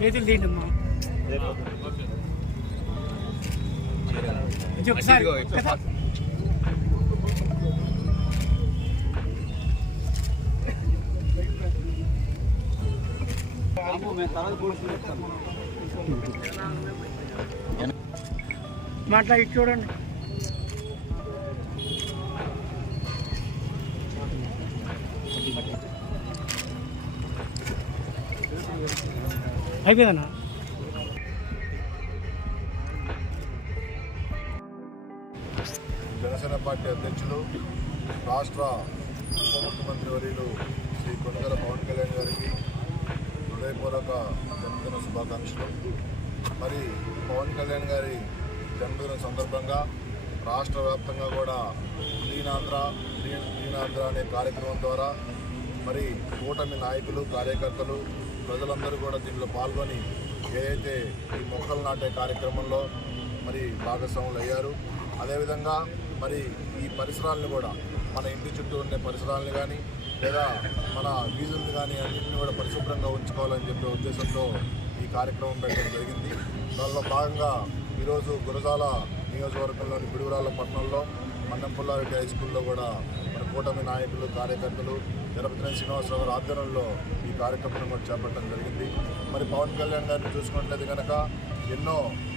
చేతులు తీయండమ్మా ఒకసారి మాట్లాడి చూడండి. అయిపోయిందన్నా. జనసేన పార్టీ అధ్యక్షులు రాష్ట్ర ఉప ముఖ్యమంత్రి వర్యులు శ్రీ కొణిదెల పవన్ కళ్యాణ్ గారికి హృదయపూర్వక జన్మదిన శుభాకాంక్షలు. మరి పవన్ కళ్యాణ్ గారి జన్మదిన సందర్భంగా రాష్ట్ర వ్యాప్తంగా కూడా క్లీనాంధ్ర అనే కార్యక్రమం ద్వారా మరి కూటమి నాయకులు, కార్యకర్తలు, ప్రజలందరూ కూడా దీంట్లో పాల్గొని ఏదైతే ఈ మొక్కలు నాటే కార్యక్రమంలో మరి భాగస్వాములు అయ్యారు. అదేవిధంగా మరి ఈ పరిసరాలను కూడా మన ఇంటి చుట్టూ ఉండే పరిసరాలను కానీ లేదా మన వీధులను కానీ అన్నింటినీ కూడా పరిశుభ్రంగా ఉంచుకోవాలని చెప్పే ఉద్దేశంతో ఈ కార్యక్రమం పెట్టడం జరిగింది. దానిలో భాగంగా ఈరోజు గురజాల నియోజకవర్గంలోని పిడుగురాళ్ళ పట్టణంలో మన్నెంపుల్లారెడ్డి హై స్కూల్లో కూడా మన కూటమి నాయకులు, కార్యకర్తలు తిరుపతి శ్రీనివాసరావు గారి ఆధ్వర్యంలో ఈ కార్యక్రమం కూడా చేపట్టడం జరిగింది. మరి పవన్ కళ్యాణ్ గారిని చూసుకున్నట్లయితే కనుక ఎన్నో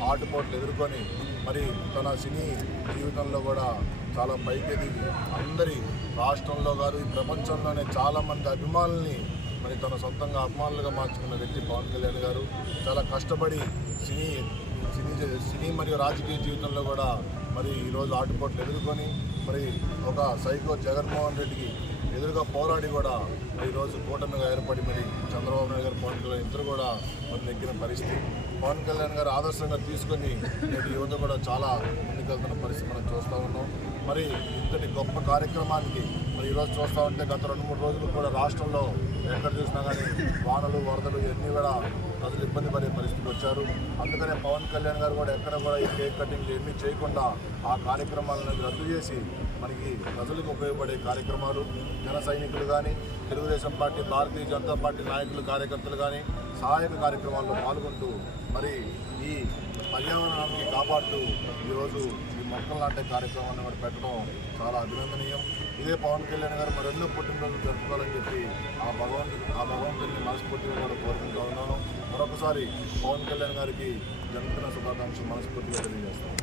ఆటుపోట్లు ఎదుర్కొని మరి తన సినీ జీవితంలో కూడా చాలా పైకెదిగి అందరి రాష్ట్రంలో కాదు ఈ ప్రపంచంలోనే చాలామంది అభిమానుల్ని మరి తన సొంతంగా అభిమానులుగా మార్చుకున్న వ్యక్తి పవన్ కళ్యాణ్ గారు. చాలా కష్టపడి సినీ మరియు రాజకీయ జీవితంలో కూడా మరి ఈరోజు ఆటుపోట్లు ఎదుర్కొని మరి ఒక సైకో జగన్మోహన్ రెడ్డికి ఎదురుగా పోరాడి కూడా ఈరోజు కూటమిగా ఏర్పడి మరి చంద్రబాబు నాయుడు గారు, పవన్ కళ్యాణ్ ఇద్దరు కూడా మరి నెగ్గిన పరిస్థితి. పవన్ కళ్యాణ్ గారు ఆదర్శంగా తీసుకొని నేటి యువత కూడా చాలా ముందుకెళ్తున్న పరిస్థితి మనం చూస్తూ ఉన్నాం. మరి ఇంతటి గొప్ప కార్యక్రమానికి మరి ఈరోజు చూస్తూ ఉంటే గత 2-3 రోజులు కూడా రాష్ట్రంలో ఎక్కడ చూసినా కానీ వానలు, వరదలు ఇవన్నీ కూడా ప్రజలు ఇబ్బంది పడే పరిస్థితికి వచ్చారు. అందుకనే పవన్ కళ్యాణ్ గారు కూడా ఎక్కడ కూడా ఈ కేక్ కటింగ్లు ఏమీ చేయకుండా ఆ కార్యక్రమాలను రద్దు చేసి మనకి ప్రజలకు ఉపయోగపడే కార్యక్రమాలు, జన సైనికులు కానీ, తెలుగుదేశం పార్టీ, భారతీయ జనతా పార్టీ నాయకులు, కార్యకర్తలు కానీ సహాయక కార్యక్రమాల్లో పాల్గొంటూ మరి ఈ పర్యావరణానికి కాపాడుతూ ఈరోజు ఈ మొక్కలు నాటే కార్యక్రమాన్ని కూడా పెట్టడం చాలా అభినందనీయం. ఇదే పవన్ కళ్యాణ్ గారు మరెన్నో పుట్టినరోజులు జరుపుకోవాలని చెప్పి ఆ భగవంతుని మనస్ఫూర్తిగా కూడా కోరుకుంటూ ఉన్నాను. మరొకసారి పవన్ కళ్యాణ్ గారికి జన్మదిన శుభాకాంక్షలు మనస్ఫూర్తిగా తెలియజేస్తాను.